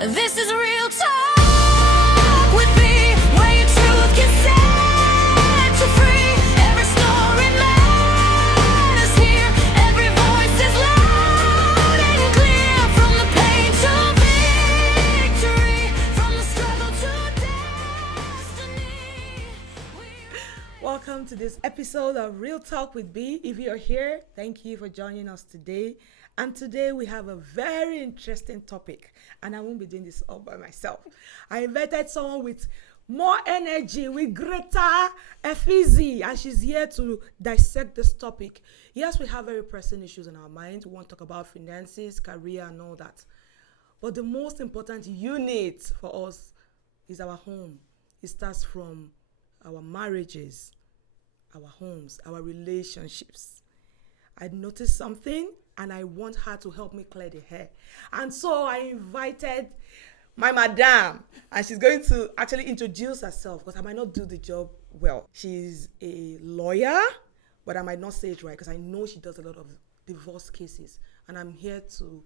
This is real talk with Bhee, where your truth can set you free. Every story matters here. Every voice is loud and clear. From the pain to victory, from the struggle to destiny. Welcome to this episode of Real Talk with Bhee. If you're here, thank you for joining us today. And today we have a very interesting topic, and I won't be doing this all by myself. I invited someone with more energy, with greater efficacy, and she's here to dissect this topic. Yes, we have very pressing issues in our minds. We want to talk about finances, career, and all that. But the most important unit for us is our home. It starts from our marriages, our homes, our relationships. I noticed something, and I want her to help me clear the hair. And so I invited my madam, and she's going to actually introduce herself because I might not do the job well. She's a lawyer, but I might not say it right because I know she does a lot of divorce cases. And I'm here to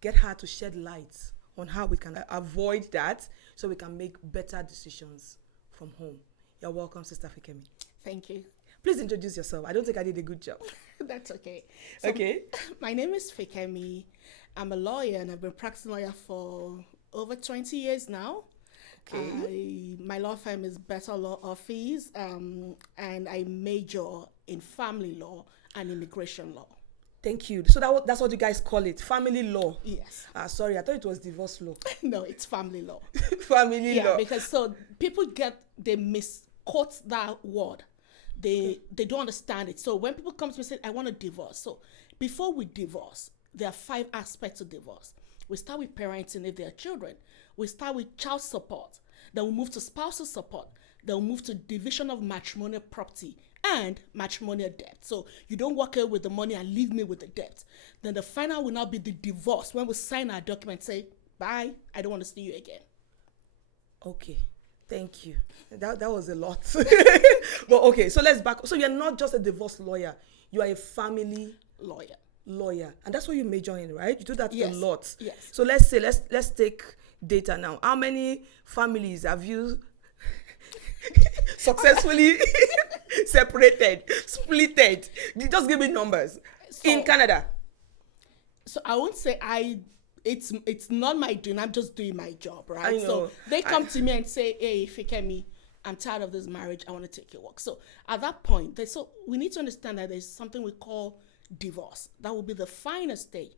get her to shed light on how we can avoid that so we can make better decisions from home. You're welcome, Sister Fiki. Thank you. Please introduce yourself. I don't think I did a good job. That's okay. So, Okay. My name is Fiki. I'm a lawyer and I've been practicing lawyer for over 20 years now. Okay. My law firm is Better Law Office, and I major in family law and immigration law. Thank you. So that's what you guys call it, family law. Yes. Sorry, I thought it was divorce law. No, it's family law. Family law. Because so people they misquote that word. They don't understand it. So when people come to me and say, I want a divorce. So before we divorce, there are 5 aspects of divorce. We start with parenting if there are children. We start with child support. Then we move to spousal support. Then we move to division of matrimonial property and matrimonial debt. So you don't walk away with the money and leave me with the debt. Then the final will now be the divorce. When we sign our document, say, bye, I don't want to see you again. Okay. Thank you. That was a lot. But okay, so let's back. So you're not just a divorce lawyer. You are a family lawyer. And that's what you major in, right? You do that a lot. Yes. So let's take data now. How many families have you successfully separated, splitted? Just give me numbers. In Canada. So I won't say it's not my doing, I'm just doing my job, right? I know. So they come to me and say, hey, Fiki, I'm tired of this marriage, I want to take a walk. So at that point, we need to understand that there's something we call divorce. That will be the final stage.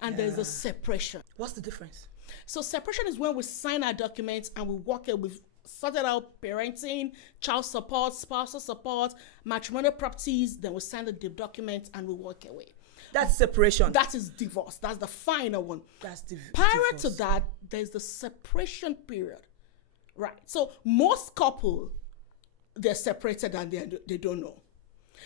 And there's a separation. What's the difference? So separation is when we sign our documents and we walk it, we've sorted out parenting, child support, spousal support, matrimonial properties, then we sign the documents and we walk away. That's separation. That is divorce. That's the final one. That's Prior divorce. to that, there's the separation period. Right. So most couple, they're separated and they don't know.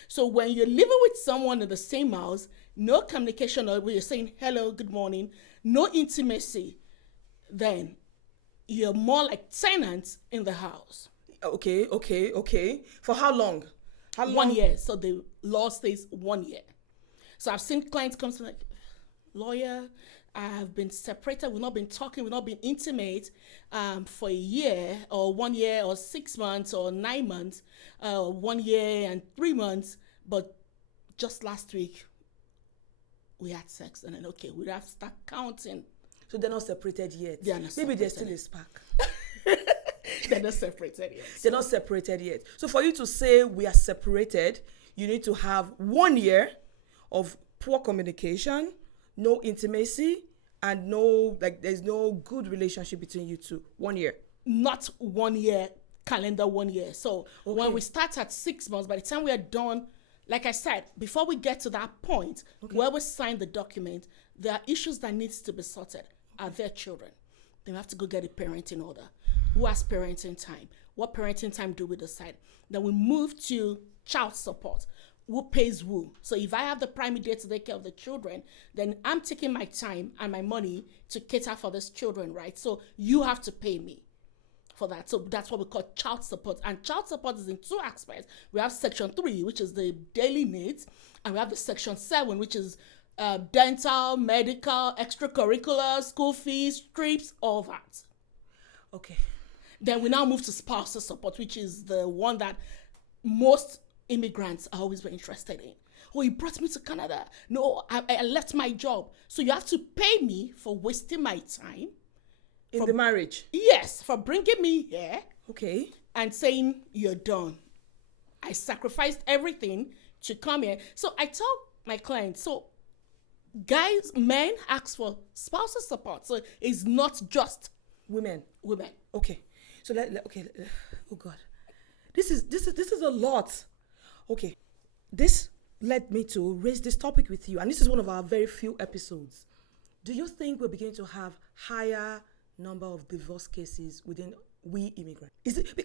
So when you're living with someone in the same house, no communication, or you're saying hello, good morning, no intimacy, then you're more like tenants in the house. Okay. For how long? 1 year. So the law says 1 year. So I've seen clients come to me like, lawyer, I've been separated, we've not been talking, we've not been intimate for a year or 1 year or 6 months or 9 months, 1 year and 3 months, but just last week we had sex, and then okay, we have to start counting. So they're not separated yet. They are not Maybe there's still separated. a spark. They're not separated yet. They're not separated yet. So for you to say we are separated, you need to have 1 year of poor communication, no intimacy, and there's no good relationship between you two. 1 year. Not 1 year, calendar 1 year. So when we start at 6 months, by the time we are done, like I said, before we get to that point where we sign the document, there are issues that needs to be sorted. Are their children? Then we have to go get a parenting order. Who has parenting time? What parenting time do we decide? Then we move to child support. Who pays who? So if I have the primary day to take care of the children, then I'm taking my time and my money to cater for these children, right? So you have to pay me for that. So that's what we call child support. And child support is in 2 aspects. We have section 3, which is the daily needs, and we have the section 7, which is dental, medical, extracurricular, school fees, trips, all that. Okay. Then we now move to spousal support, which is the one that most immigrants are always very interested in. Oh, you brought me to Canada. No, I left my job. So you have to pay me for wasting my time. In the marriage. Yes, for bringing me here Okay. and saying you're done. I sacrificed everything to come here. So I tell my clients, so guys, men ask for spousal support. So it's not just Women. women. Okay. So oh God. This is a lot. Okay. This led me to raise this topic with you, and this is one of our very few episodes. Do you think we're beginning to have higher number of divorce cases within we immigrants?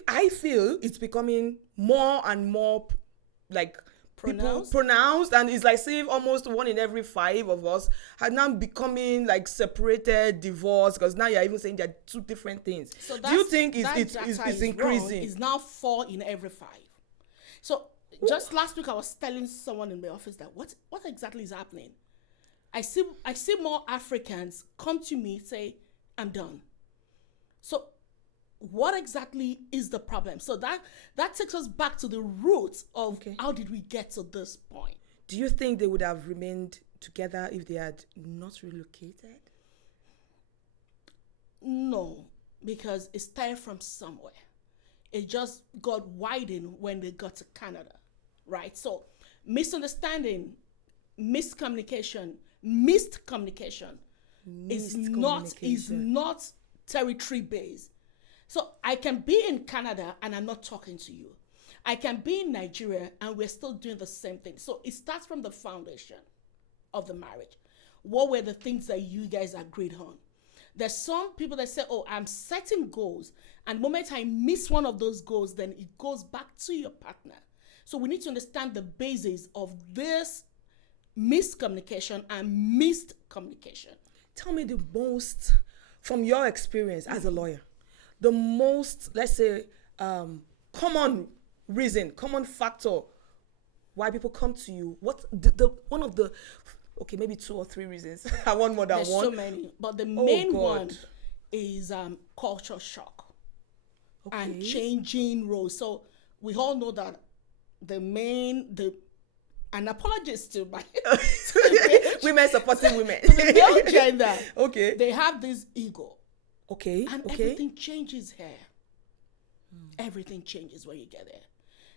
I feel it's becoming more and more like pronounced, and it's like say almost 1 in every 5 of us are now becoming like separated, divorced, because now you're even saying they're 2 different things. So do you think it's increasing? It's now 4 in every 5. So just last week I was telling someone in my office that what exactly is happening. I see more Africans come to me say, I'm done. So what exactly is the problem? So that takes us back to the roots of how did we get to this point. Do you think they would have remained together if they had not relocated? No, because it started from somewhere. It just got widened when they got to Canada, right? So misunderstanding, miscommunication, missed communication is not territory based. So I can be in Canada and I'm not talking to you. I can be in Nigeria and we're still doing the same thing. So it starts from the foundation of the marriage. What were the things that you guys agreed on? There's some people that say, oh, I'm setting goals. And the moment I miss one of those goals, then it goes back to your partner. So we need to understand the basis of this miscommunication and missed communication. Tell me the most, from your experience as a lawyer, the most, let's say, common reason, common factor why people come to you. What the one of the, okay, maybe 2 or 3 reasons. I want more than There's one. so many, but the main one is culture shock and changing roles. So we all know that an apologist to my women supporting women. the male gender. Okay. They have this ego. Okay. And everything changes here. Everything changes when you get there.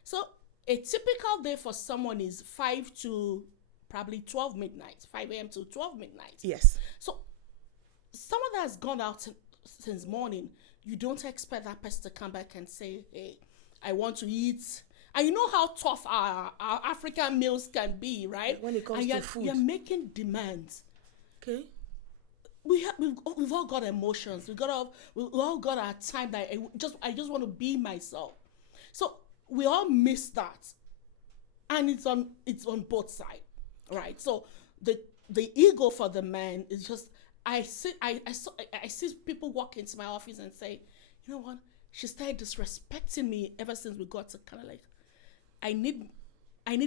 So a typical day for someone is 5 to probably 12 midnight, 5 a.m. to 12 midnight. Yes. So someone that has gone out since morning, you don't expect that person to come back and say, hey, I want to eat. And you know how tough our African meals can be, right? When it comes to food. You're making demands. Okay. We've all got emotions. We've all got our time that I just want to be myself. So we all miss that, and it's on both sides, right? So the ego for the man is just I see people walk into my office and say, you know what? She started disrespecting me ever since we got to Canada. Like, I need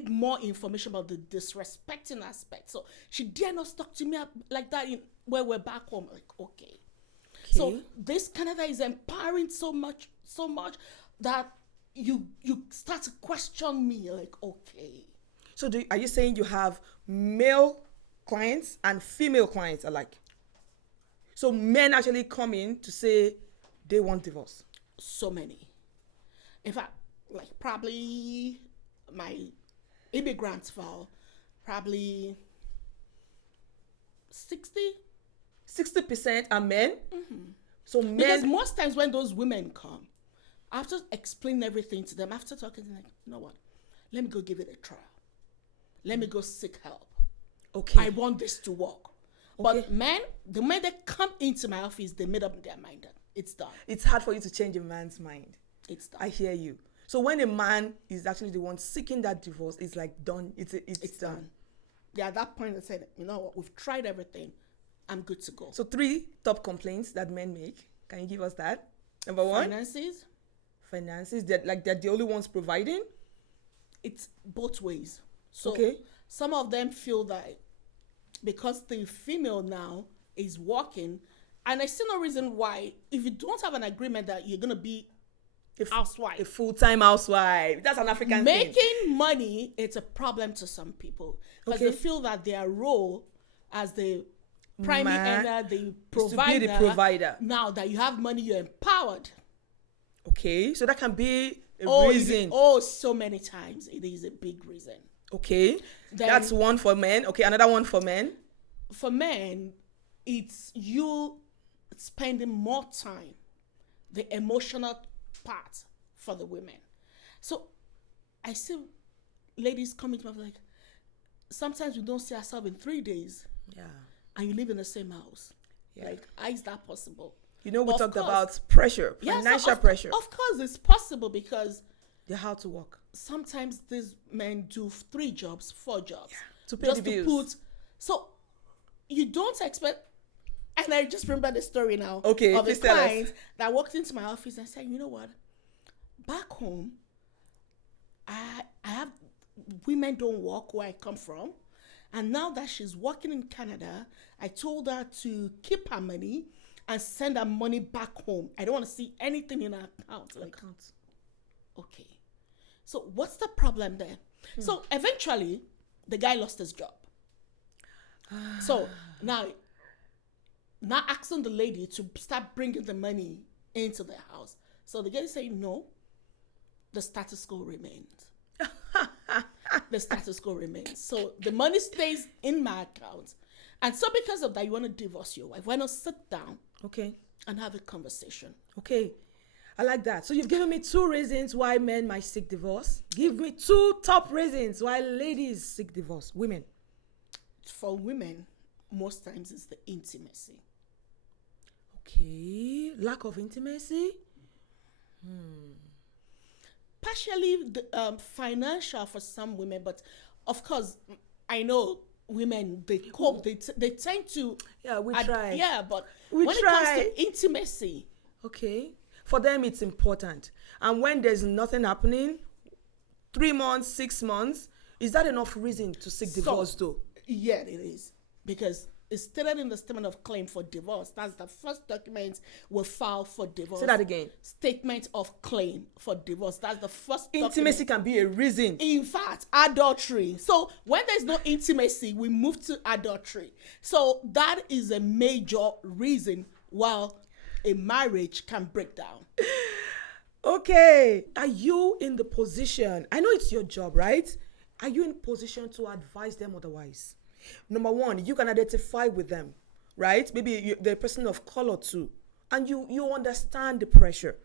more information about the disrespecting aspect. So she dare not talk to me like that where we're back home. Like, okay. So this Canada is empowering so much that you start to question me. Like, okay. So are you saying you have male clients and female clients alike? So men actually come in to say they want divorce? So many. In fact, like probably my immigrant file, probably 60% are men. So men, because most times when those women come, after explaining everything to them, after talking to them, like, you know what, let me go give it a try. Let me go seek help. Okay. I want this to work. But men, the moment they come into my office, they made up their mind that it's done. It's hard for you to change a man's mind. It's done. I hear you. So when a man is actually the one seeking that divorce, it's like done. It's done. Yeah, at that point, I said, you know what, we've tried everything. I'm good to go. So 3 top complaints that men make. Can you give us that? Number 1? Finances. They're the only ones providing? It's both ways. So okay. Some of them feel that because the female now is working, and I see no reason why, if you don't have an agreement that you're gonna be housewife, A full-time housewife. That's an African thing. making money, it's a problem to some people because they feel that their role as the primary earner, the provider, to be the provider. Now that you have money, you're empowered. Okay, so that can be a reason. So many times it is a big reason. Okay, Then- that's one for men. Okay, another one for men. For men, it's you spending more time, the emotional part for the women. So I see ladies coming to me like, sometimes we don't see ourselves in 3 days, Yeah. and you live in the same house. Yeah. Like, how is that possible? You know, we Of talked course. about pressure, Yes, financial of pressure. Of course, it's possible because They're how to work. sometimes these men do 3 jobs, 4 jobs, to pay just the to bills. put. So you don't expect. And I just remember the story now. Okay, of a please tell us. client that walked into my office and said, "You know what? Back home, I have women don't work where I come from, and now that she's working in Canada, I told her to keep her money and send her money back home. I don't want to see anything in her account." Like, okay, so what's the problem there? So eventually, the guy lost his job. So now asking the lady to start bringing the money into the house. So the guy is saying, no, the status quo remains. The status quo remains. So the money stays in my account. And so because of that, you want to divorce your wife. Why not sit down Okay. and have a conversation? Okay. I like that. So you've given me 2 reasons why men might seek divorce. Give me 2 top reasons why ladies seek divorce. Women. For women, most times it's the intimacy. Okay. Lack of intimacy. Partially the financial for some women, but of course, I know women, they cope, they tend to... Yeah, we try. Yeah, but We when try. it comes to intimacy, Okay. For them, it's important. And when there's nothing happening, 3 months, 6 months, is that enough reason to seek divorce though? yeah, it is. Because it's stated in the statement of claim for divorce. That's the first document we file for divorce. Say that again. Statement of claim for divorce. That's the first Intimacy document. can be a reason. In fact, adultery. So when there's no intimacy, we move to adultery. So that is a major reason why a marriage can break down. Okay. Are you in the position? I know it's your job, right? Are you in position to advise them otherwise? Number one, you can identify with them, right? Maybe they're a person of color too, and you understand the pressure.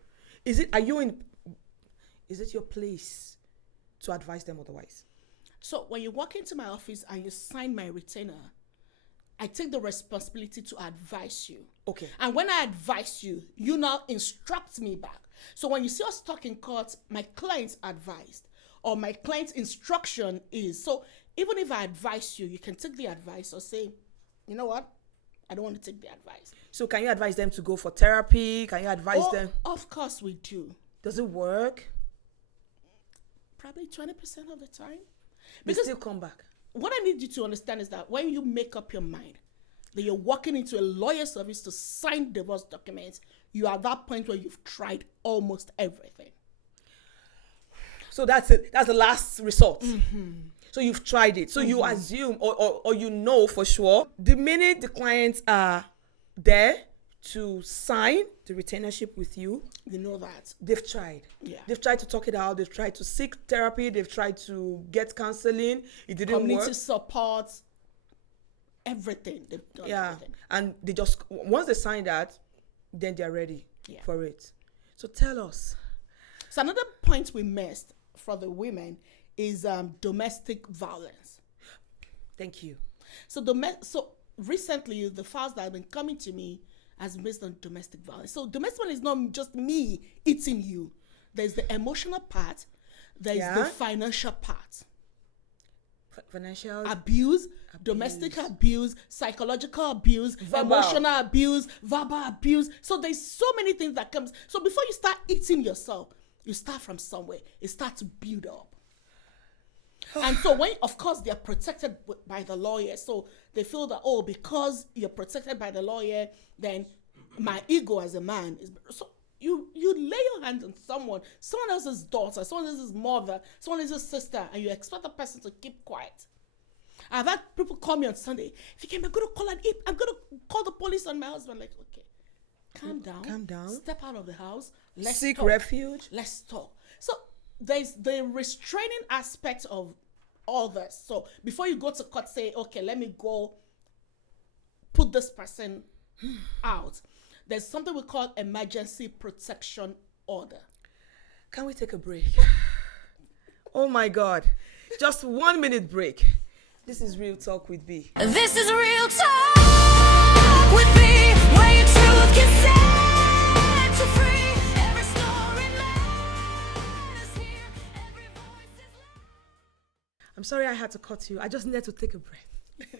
Is it your place to advise them otherwise? So when you walk into my office and you sign my retainer, I take the responsibility to advise you. Okay. And when I advise you, you now instruct me back. So when you see us talk in court, my client's advised, or my client's instruction is. So even if I advise you, you can take the advice or say, you know what? I don't want to take the advice. So can you advise them to go for therapy? Can you advise them? Of course we do. Does it work? Probably 20% of the time. They Because still come back. what I need you to understand is that when you make up your mind that you're walking into a lawyer's office to sign divorce documents, you are at that point where you've tried almost everything. So that's it. That's the last resort. So you've tried it. So you assume or you know for sure the minute the clients are there to sign the retainership with you, You know that. they've tried. Yeah. They've tried to talk it out. They've tried to seek therapy. They've tried to get counseling. It didn't Community work. support, everything. They've done Yeah. everything. And they just, once they sign that, then they're ready Yeah. for it. So tell us. So another point we missed for the women is domestic violence. Thank you. So recently, the files that have been coming to me has been based on domestic violence. So domestic violence is not just me eating you. There's the emotional part. There's the Yeah. financial part. Financial. Abuse, domestic abuse, psychological abuse, Verbal. emotional abuse, verbal abuse. So there's so many things that comes. So before you start eating yourself, you start from somewhere. It starts to build up. And so when, of course, they are protected by the lawyer, so they feel that, oh, because you're protected by the lawyer, then my ego as a man is so. You lay your hands on someone else's daughter, someone else's mother, someone else's sister, and you expect the person to keep quiet. I've had people call me on Sunday. Fiki, I'm going to call I'm going to call the police on my husband. Like, okay, calm down. Step out of the house. Let's Seek talk. refuge. Let's talk. So there's the restraining aspect of all this. So before you go to court, say, okay, let me go put this person out. There's something we call emergency protection order. Can we take a break? Oh my God. Just 1 minute break. This is Real Talk with Bee. This is Real Talk with Bee, where your truth can set you free. Every story matters here. Every voice is loud. I'm sorry I had to cut you. I just needed to take a breath.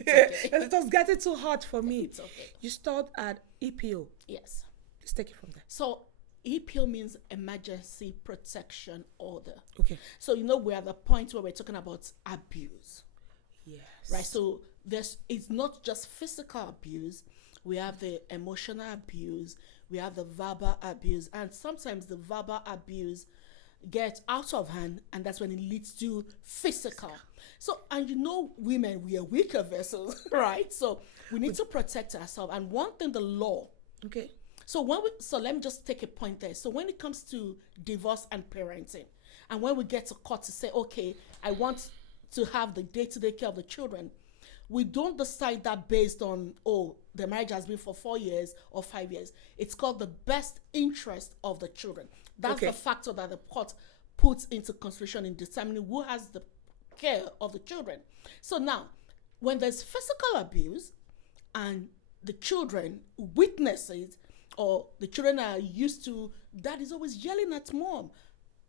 Okay. It was getting too hot for me. It's okay. You stopped at EPO. Yes. Let's take it from there. So EPO means emergency protection order. Okay. So we're at the point where we're talking about abuse. Yes. Right. So it's not just physical abuse. We have the emotional abuse. We have the verbal abuse, and sometimes the verbal abuse gets out of hand, and that's when it leads to physical. So, and women, we are weaker vessels, right? So we need to protect ourselves. And one thing, the law. Okay. So let me just take a point there. So when it comes to divorce and parenting, and when we get to court to say, okay, I want to have the day-to-day care of the children, we don't decide that based on, the marriage has been for 4 years or 5 years. It's called the best interest of the children. That's the factor that the court puts into consideration in determining who has the care of the children. So now, when there's physical abuse and the children witness it, or the children are used to, dad is always yelling at mom,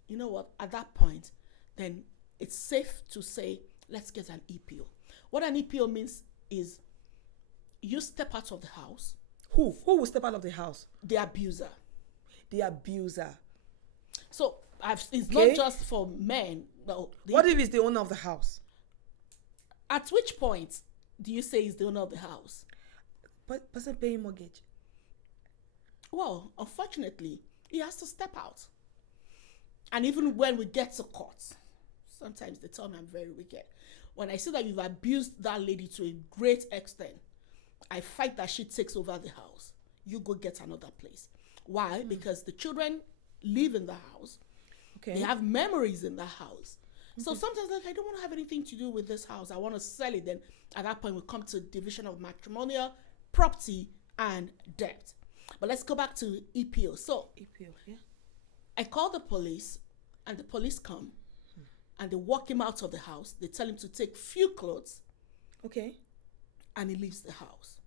you know what, at that point, then it's safe to say, let's get an EPO. What an EPO means is you step out of the house. Who will step out of the house? The abuser. The abuser. So it's not just for men. Well, what if it's the owner of the house? At which point do you say he's the owner of the house? But person paying mortgage. Well, unfortunately, he has to step out. And even when we get to court, sometimes they tell me I'm very wicked. When I see that you've abused that lady to a great extent, I fight that she takes over the house. You go get another place. Why? Because the children live in the house. Okay. They have memories in the house. So sometimes I don't want to have anything to do with this house. I want to sell it. Then at that point, we come to division of matrimonial, property, and debt. But let's go back to EPO. So EPO, yeah. I call the police, and the police come, and they walk him out of the house. They tell him to take few clothes. Okay. And he leaves the house.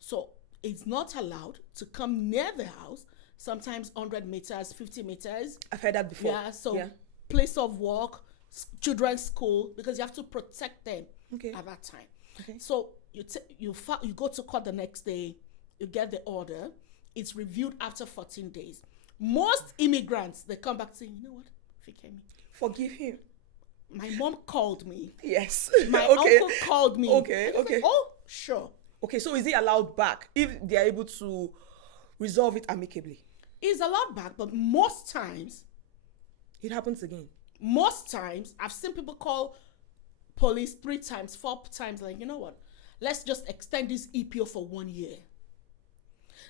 So it's not allowed to come near the house. Sometimes 100 meters, 50 meters. I've heard that before. Yeah, so place of work, children's school, because you have to protect them at that time. Okay. So you go to court the next day, you get the order. It's reviewed after 14 days. Most immigrants, they come back saying, you know what, Fiki, forgive him. My mom called me. Yes. My uncle called me. Okay. Said, oh, sure. Okay, so is he allowed back if they are able to resolve it amicably? He's allowed back, but most times, it happens again. Most times, I've seen people call police 3 times, 4 times, like, you know what, let's just extend this EPO for 1 year.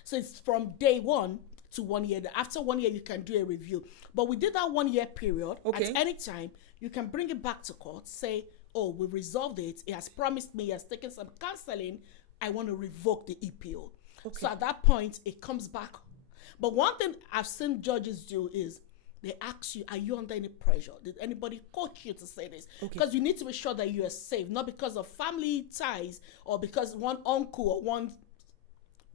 So it's from day 1 to 1 year. After 1 year, you can do a review. But we did that 1 year period. Okay. At any time, you can bring it back to court, say, oh, we resolved it. He has promised me, he has taken some counseling. I want to revoke the EPO. Okay. So at that point, it comes back. But one thing I've seen judges do is they ask you, are you under any pressure? Did anybody coach you to say this? Because you need to be sure that you are safe, not because of family ties or because one uncle or one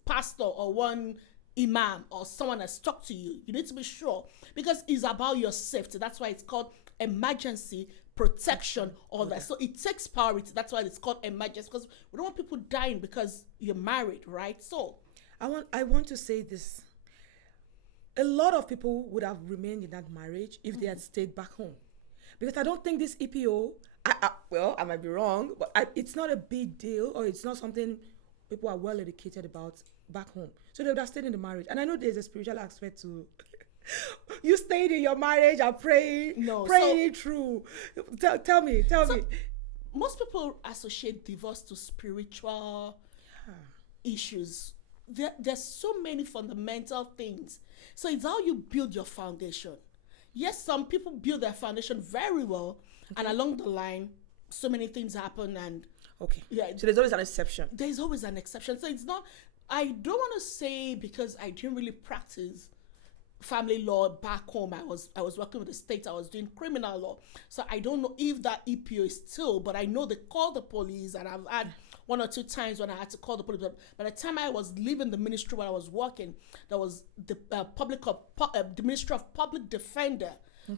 pastor or one imam or someone has talked to you. You need to be sure because it's about your safety. That's why it's called emergency protection order. So it takes priority. That's why it's called emergency, because we don't want people dying because you're married, right? So I want to say this. A lot of people would have remained in that marriage if they had stayed back home. Because I don't think this EPO, well, I might be wrong, but it's not a big deal, or it's not something people are well educated about back home. So they would have stayed in the marriage. And I know there's a spiritual aspect to you stayed in your marriage and praying it through. Tell me. Most people associate divorce to spiritual issues. There's so many fundamental things. So it's how you build your foundation. Yes, some people build their foundation very well, and along the line, so many things happen. And so there's always an exception. There's always an exception. So it's not. I don't want to say, because I didn't really practice family law back home. I was working with the state. I was doing criminal law, so I don't know if that EPO is still. But I know they call the police, and I've had 1 or 2 times when I had to call the police. But by the time I was leaving the ministry where I was working, there was the the Ministry of Public Defender,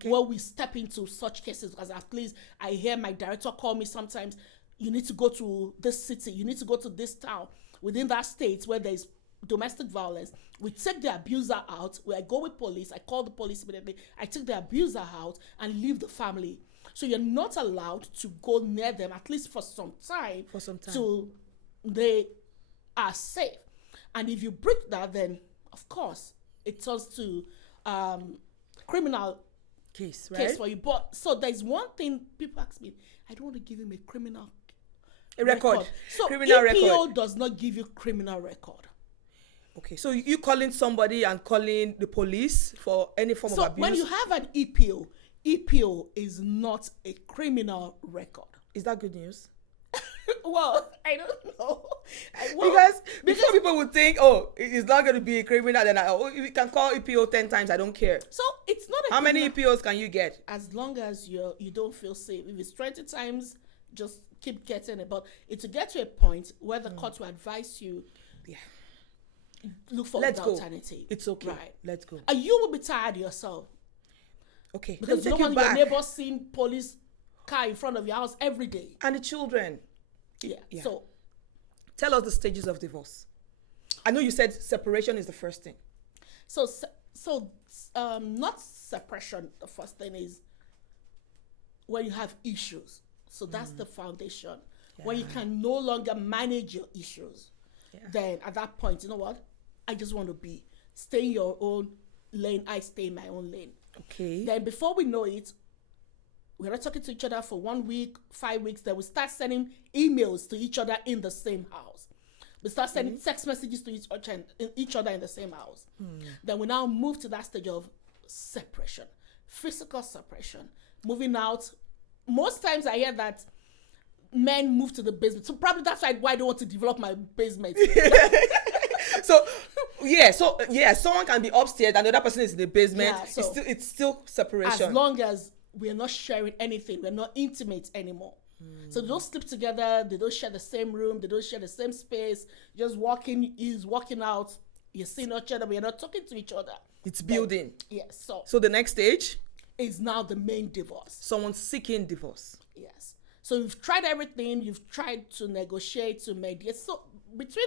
where we step into such cases. Because at least I hear my director call me sometimes. You need to go to this city. You need to go to this town within that state where there's domestic violence. We take the abuser out. I go with police. I call the police immediately. I take the abuser out and leave the family. So you're not allowed to go near them, at least for some time. Till they are safe. And if you break that, then of course it turns to criminal case, right? Case for you. But so there's one thing people ask me. I don't want to give him a criminal record. So criminal EPO record does not give you criminal record. Okay, so you calling somebody and calling the police for any form of abuse? So when you have an EPO is not a criminal record. Is that good news? Well, I don't know. Because people would think, it's not going to be a criminal, then you can call EPO 10 times, I don't care. So it's not a How many EPOs can you get? As long as you don't feel safe. If it's 20 times, just keep getting it. But it's to get to a point where the court will advise you, look for an alternative. It's okay. Right. Let's go. And you will be tired yourself. Okay. Because no one your neighbor seeing police car in front of your house every day. And the children. Yeah. So tell us the stages of divorce. I know you said separation is the first thing. So not separation. The first thing is when you have issues. So that's the foundation. Yeah. When you can no longer manage your issues, then at that point, you know what? I just want to stay in your own lane. I stay in my own lane. Okay. Then before we know it, we're not talking to each other for 1 week, 5 weeks. Then we start sending emails to each other in the same house. We start sending text messages to each other in the same house. Then we now move to that stage of separation, physical separation, moving out. Most times I hear that men move to the basement. So probably that's why I don't want to develop my basement. So someone can be upstairs and the other person is in the basement. Yeah, so it's still separation. As long as we're not sharing anything, we're not intimate anymore. So they don't sleep together, they don't share the same room, they don't share the same space. Just he's walking out, you're seeing each other, but you're not talking to each other. It's building. Yes. So the next stage is now the main divorce. Someone seeking divorce. Yes. So you've tried everything, you've tried to negotiate, to mediate. So between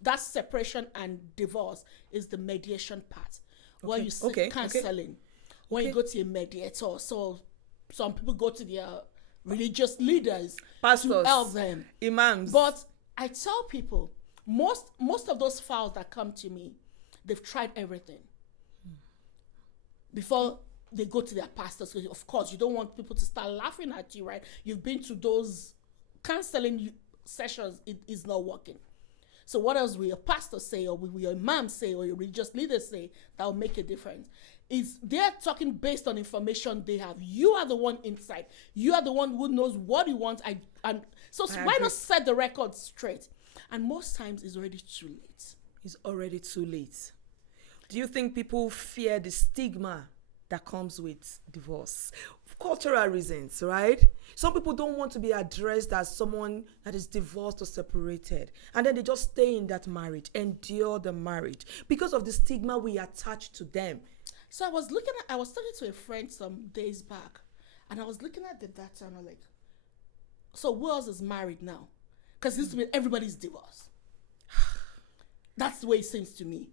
that separation and divorce is the mediation part, where you seek counseling. When you go to a mediator, so some people go to their religious leaders, pastors, to help them, imams. But I tell people, most of those files that come to me, they've tried everything before they go to their pastors. Of course, you don't want people to start laughing at you, right? You've been to those counseling sessions, it is not working. So what else will your pastor say, or will your imam say, or your religious leaders say that will make a difference? Is they're talking based on information they have. You are the one inside. You are the one who knows what you want. So why not set the record straight? And most times it's already too late. It's already too late. Do you think people fear the stigma that comes with divorce? Cultural reasons, right? Some people don't want to be addressed as someone that is divorced or separated, and then they just stay in that marriage, endure the marriage because of the stigma we attach to them. So I was talking to a friend some days back, and I was looking at the data, and I'm like, so who else is married now? Because this means everybody's divorced. That's the way it seems to me.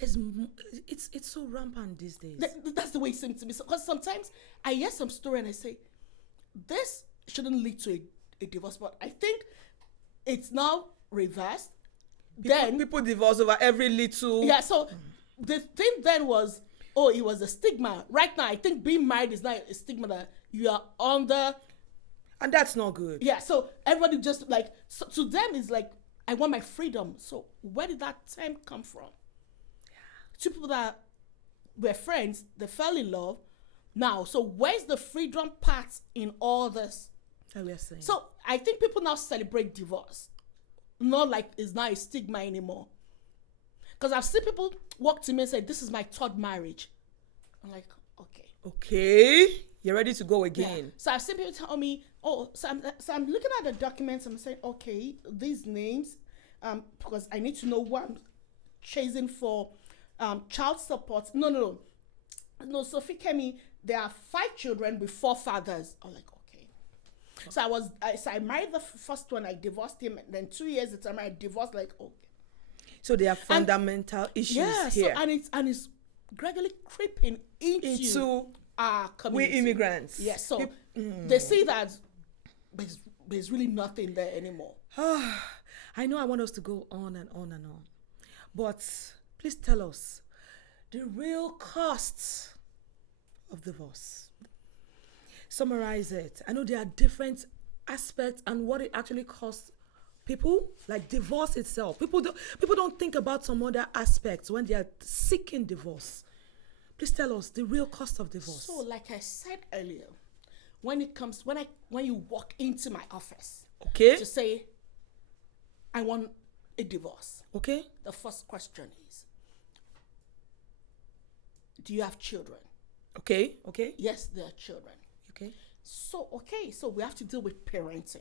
It's so rampant these days. That's the way it seems to be. Because sometimes I hear some story and I say, this shouldn't lead to a divorce, but I think it's now reversed. People divorce over every little. Yeah, so the thing then was, it was a stigma. Right now, I think being married is not a stigma that you are under. And that's not good. Yeah, so everybody just like, so to them is like, I want my freedom. So where did that term come from? Two people that were friends, they fell in love. Now, so where's the freedom part in all this? That we are saying. So I think people now celebrate divorce. Not like it's not a stigma anymore. Because I've seen people walk to me and say, this is my third marriage. I'm like, okay. Okay. You're ready to go again. Yeah. So I've seen people tell me, so I'm looking at the documents and I'm saying, okay, these names, because I need to know what I'm chasing for child support. No, Sophie Kemi, there are 5 children with 4 fathers. I'm like, okay. So I married the first one, I divorced him, and then 2 years later I divorced, like, okay. So there are fundamental issues here. So, and it's gradually creeping into our community. We immigrants. Yes, so they see that there's really nothing there anymore. I know I want us to go on and on and on. But please tell us the real costs of divorce. Summarize it. I know there are different aspects and what it actually costs people, like divorce itself. People don't think about some other aspects when they are seeking divorce. Please tell us the real cost of divorce. So, like I said earlier, when you walk into my office, okay, to say, I want a divorce. Okay. The first question is, do you have children? Okay. Yes, there are children. Okay. So we have to deal with parenting.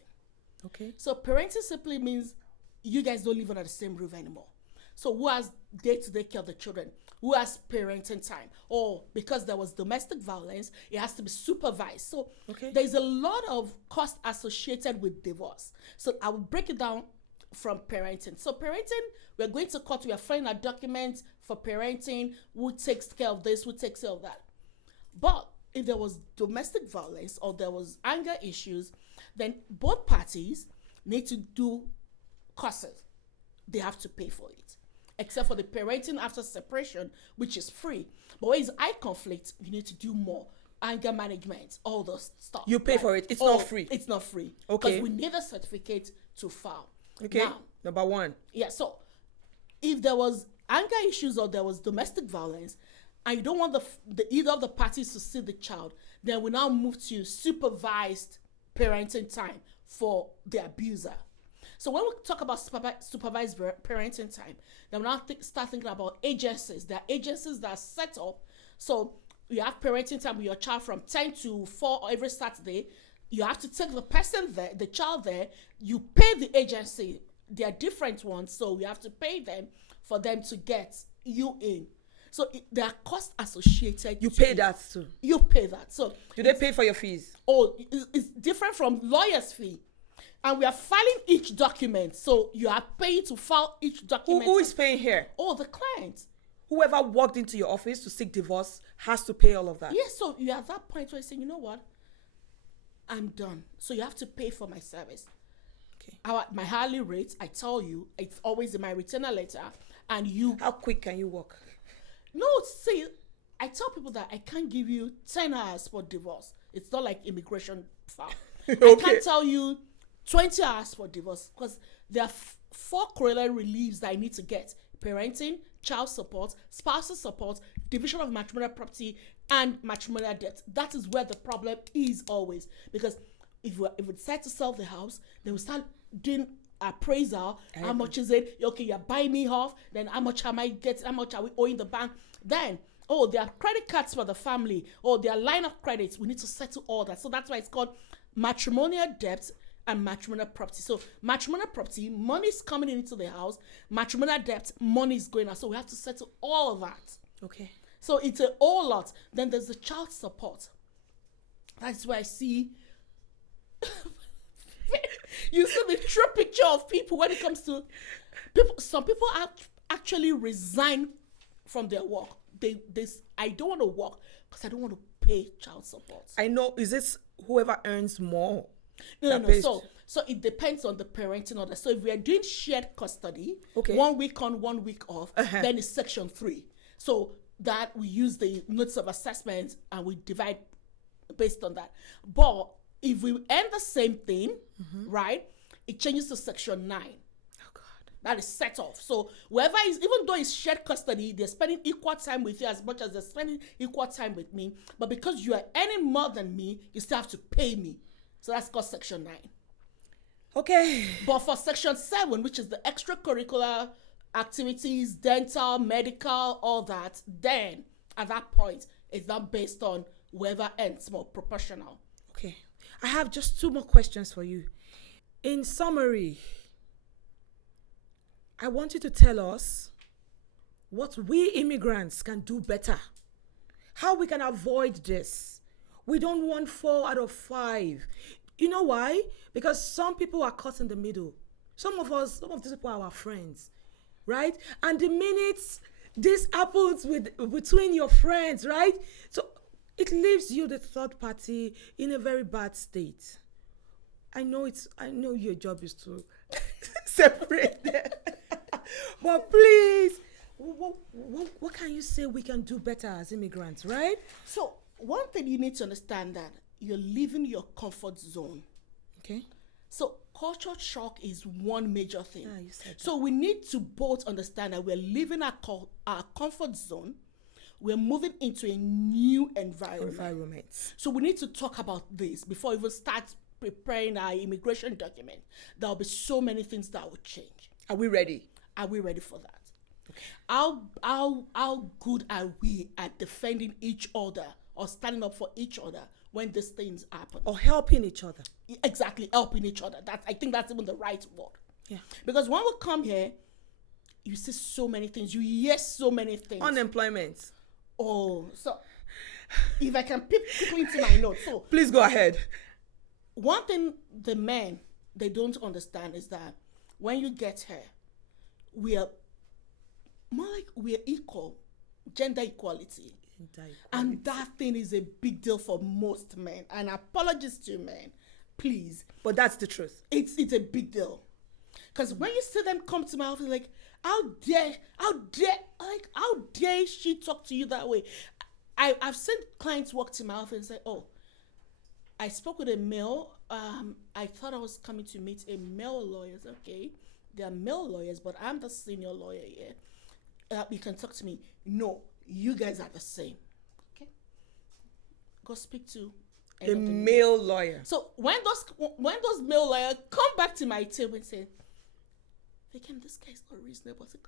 Okay. So parenting simply means you guys don't live under the same roof anymore. So who has day-to-day care of the children? Who has parenting time? Or because there was domestic violence, it has to be supervised. So there's a lot of cost associated with divorce. So I will break it down from parenting. So parenting, we're going to court, we are filing a document for parenting, who takes care of this, who takes care of that. But if there was domestic violence or there was anger issues, then both parties need to do courses. They have to pay for it. Except for the parenting after separation, which is free. But when it's eye conflict, you need to do more. Anger management, all those stuff. You pay for it. It's not free. It's not free. Okay. Because we need a certificate to file. Okay. Now, number 1. Yeah, so if there was anger issues or there was domestic violence, and you don't want either of the parties to see the child, then we now move to supervised parenting time for the abuser. So when we talk about supervised parenting time, then we now start thinking about agencies. There are agencies that are set up. So you have parenting time with your child from 10 to 4 every Saturday. You have to take the person there, the child there. You pay the agency. There are different ones, so you have to pay them for them to get you in. So there are costs associated. You pay that too. You pay that. So do they pay for your fees? It's different from lawyer's fee. And we are filing each document. So you are paying to file each document. Who is paying here? The client. Whoever walked into your office to seek divorce has to pay all of that. Yes, so you're at that point where you say, you know what? I'm done. So you have to pay for my service. Okay. My hourly rate, I tell you, it's always in my retainer letter. And you... How quick can you work? No, see, I tell people that I can't give you 10 hours for divorce. It's not like immigration file. Okay. I can't tell you 20 hours for divorce because there are 4 corollary reliefs that I need to get. Parenting, child support, spousal support, division of matrimonial property, and matrimonial debt. That is where the problem is always. Because if we decide to sell the house, then we start doing appraisal. How much is it? Okay, you're buying me off. Then how much am I getting? How much are we owing the bank? Then, there are credit cards for the family. There are line of credits. We need to settle all that. So that's why it's called matrimonial debt and matrimonial property. So matrimonial property, money is coming into the house. Matrimonial debt, money is going out. So we have to settle all of that. Okay. So it's a whole lot. Then there's the child support. That's where I see you see the true picture of people when it comes to people. Some people actually resign from their work. I don't want to work because I don't want to pay child support. I know. Is this whoever earns more? No. pays- So it depends on the parenting order. So if we are doing shared custody, Okay. 1 week on, 1 week off, then it's section 3. So that we use the notes of assessment and we divide based on that. But if we earn the same thing, right, it changes to section 9. Oh God. That is set off. So whoever is, even though it's shared custody, they're spending equal time with you as much as they're spending equal time with me. But because you are earning more than me, you still have to pay me. So that's called section 9. Okay. But for section 7, which is the extracurricular activities, dental, medical, all that, then at that point, it's not based on whoever earns more, proportional. Okay. I have just 2 more questions for you. In summary, I want you to tell us what we immigrants can do better. How we can avoid this. We don't want 4 out of 5. You know why? Because some people are caught in the middle. Some of these people are our friends, right? And the minute this happens between your friends, right? So it leaves you, the third party, in a very bad state. I know your job is to separate them. But please, what can you say we can do better as immigrants, right? So one thing you need to understand that you're leaving your comfort zone. Okay. So culture shock is one major thing. Yeah, you said that. So we need to both understand that we're leaving our comfort zone. We're moving into a new environment. So we need to talk about this before we even start preparing our immigration document. There will be so many things that will change. Are we ready? Are we ready for that? How good are we at defending each other or standing up for each other when these things happen? Or helping each other. Exactly, helping each other. I think that's even the right word. Yeah. Because when we come here, you see so many things. You hear so many things. Unemployment. Oh, so if I can peep quickly into my notes. So Please go ahead. one thing the men, they don't understand is that when you get here, we are more like we are equal, gender equality. And that thing is a big deal for most men. And apologies to men, please. But that's the truth. It's a big deal. Because when you see them come to my office, like, how dare she talk to you that way? I've seen clients walk to my office and say, oh, I spoke with a male. I thought I was coming to meet a male lawyer. I said, okay, there are male lawyers, but I'm the senior lawyer here. You can talk to me. No, you guys are the same. Okay. Go speak to A male lawyer. So when those male lawyers come back to my table and say, Vicky, this guy's not reasonable. I said,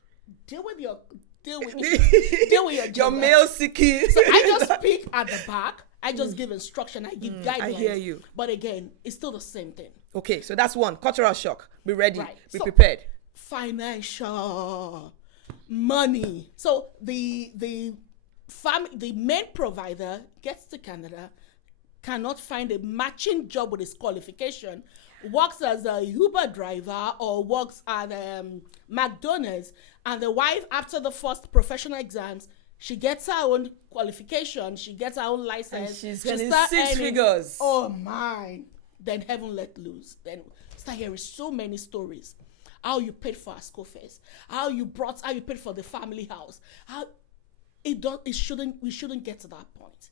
deal with your Your gender. male Fiki. So I just speak at the back. I just give instruction. I give guidelines. I hear you. But again, it's still the same thing. Okay, so that's one. Cultural shock. Be ready. Right. Be So- prepared. Financial money. So the main provider gets to Canada, cannot find a matching job with his qualification, works as a Uber driver or works at McDonald's, and the wife, after the first professional exams, she gets her own qualification, she gets her own license, And she's she getting start 6 earning- figures. Oh my! Then heaven let loose. Then start hearing so many stories. How you paid for our school fees, how you paid for the family house. We shouldn't get to that point.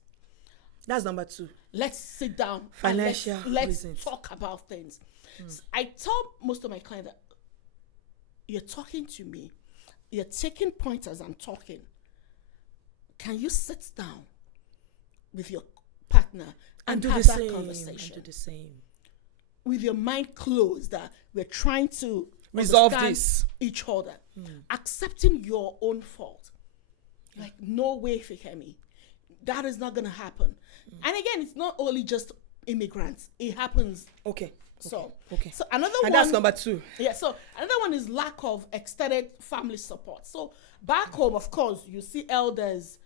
That's number 2. Let's sit down. and Financial let's reasons. talk about things. So I tell most of my clients that you're talking to me, you're taking points as I'm talking. Can you sit down with your partner and do have the that same. conversation And do the same. with your mind closed, that we're trying to Resolve understand this. each other, accepting your own fault. Like, no way, Fikemi. That is not going to happen. And again, it's not only just immigrants. It happens. Okay. So And another one. that's number 2. Yeah, so another one is lack of extended family support. So back home, of course, you see elders,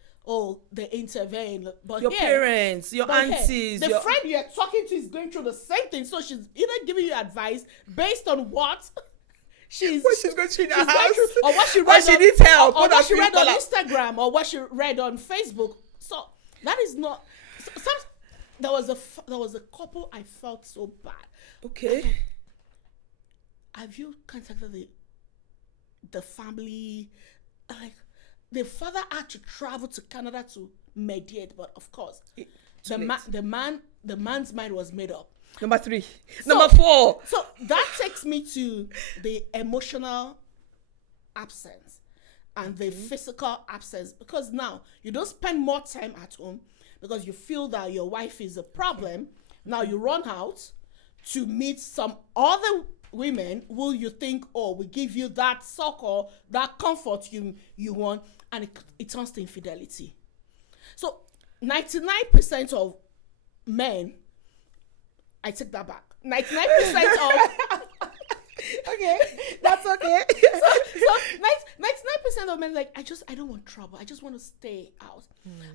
they intervene. But Your here, parents, your but here, aunties. the friend you're talking to is going through the same thing. So she's either giving you advice based on what What she's going to in her she's house, going- or what she or read she on, needs help, or what what she her read on color. Instagram, or what she read on Facebook. So that is not. There was a couple I felt so bad. Okay. Have you contacted the family? Like, the father had to travel to Canada to mediate, but of course, too late. the man's mind was made up. Number 3. Number 4. So that takes me to the emotional absence and the physical absence, because now you don't spend more time at home because you feel that your wife is a problem. Now you run out to meet some other women who you think, oh, we give you that succor, that comfort you want, and it turns to infidelity. So 99% of men, I take that back. 99% of Okay, that's okay. so 99% of men like, I don't want trouble. I just want to stay out.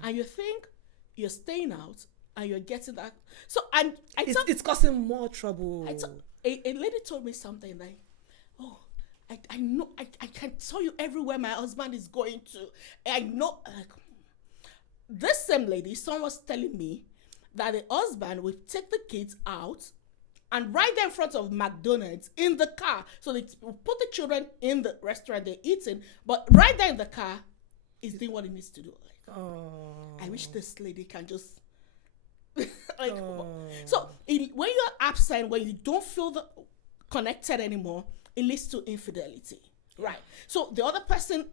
And you think you're staying out and you're getting that. So and It's causing more trouble. A lady told me something like, oh, I know I can tell you everywhere my husband is going to. I know, like, this same lady, someone was telling me that the husband will take the kids out and right there in front of McDonald's in the car. So they put the children in the restaurant, they're eating, but right there in the car, he's doing what he needs to do. Like, I wish this lady can just like. So when you're absent, when you don't feel connected anymore, it leads to infidelity, right? So the other person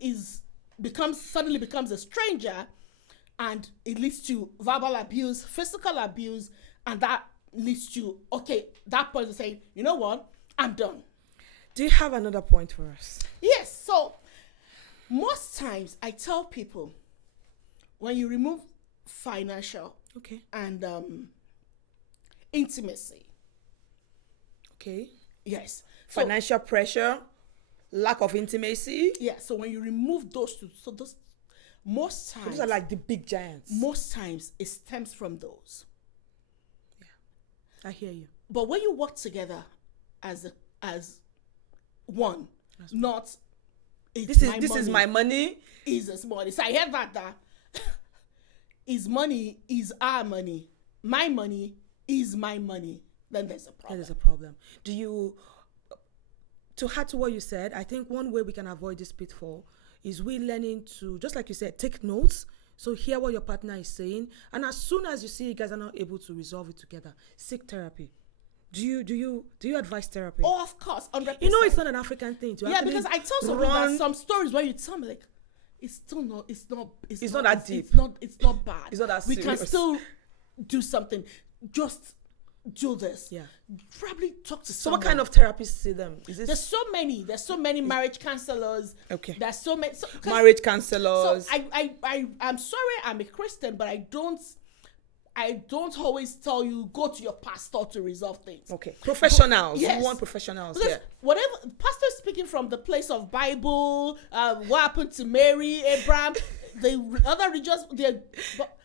suddenly becomes a stranger, and it leads to verbal abuse, physical abuse, and that leads to, okay, that point of saying, you know what, I'm done. Do you have another point for us? Yes. So most times I tell people, when you remove financial and intimacy, okay, yes, financial pressure, lack of intimacy. Yeah. So when you remove those two, so those most times, Those are like the big giants. most times it stems from those. I hear you. But when you work together as one, not This is my money. Is a small. So I heard that his money is our money. My money is my money. Then there's a problem. There's a problem. Do you, to add to what you said, I think one way we can avoid this pitfall is we learning to, just like you said, take notes. So hear what your partner is saying, and as soon as you see you guys are not able to resolve it together, seek therapy. Do you advise therapy? Oh, of course, 100%. You know, it's not an African thing. Because I tell some people that some stories where you tell me like, it's still not, it's not that deep. It's not bad. It's not that we can serious. still do something. Just do this. Yeah. Probably talk to So someone. what kind of therapists see them? Is this There's so many marriage counselors. Okay. There's so many marriage So counselors? I'm sorry, I'm a Christian, but I don't always tell you go to your pastor to resolve things. Okay. Professionals. Yes. You want professionals. Because Yeah. whatever pastor is speaking from the place of Bible, what happened to Mary, Abraham, the other religions, but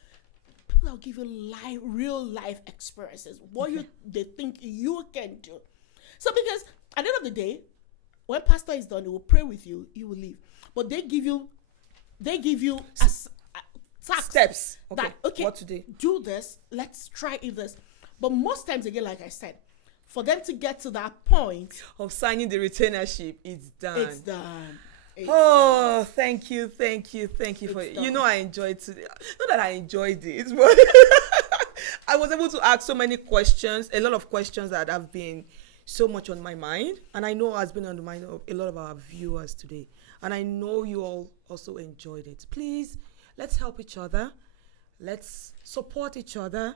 people will give you real life experiences. What they think you can do. So because at the end of the day, when pastor is done, he will pray with you, you will leave. But they give you as Steps. Okay. that, okay, What to do? do this, let's try this. But most times again, like I said, for them to get to that point, Of signing the retainership, it's done. it's done. Oh, thank you for it. done. You know, I enjoyed today. Not that I enjoyed it, but I was able to ask so many questions, a lot of questions that have been so much on my mind, and I know has been on the mind of a lot of our viewers today. And I know you all also enjoyed it. Please, let's help each other. Let's support each other.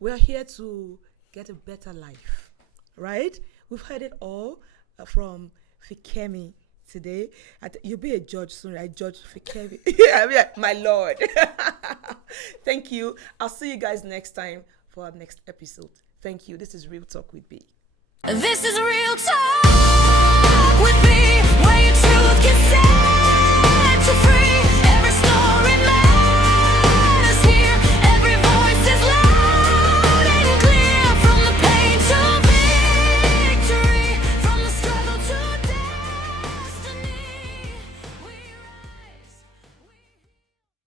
We're here to get a better life, right? We've heard it all from Fikemi today. You'll be a judge soon. I judge Fikemi. yeah, my lord. Thank you. I'll see you guys next time for our next episode. Thank you. This is Real Talk with Bhee. This is real.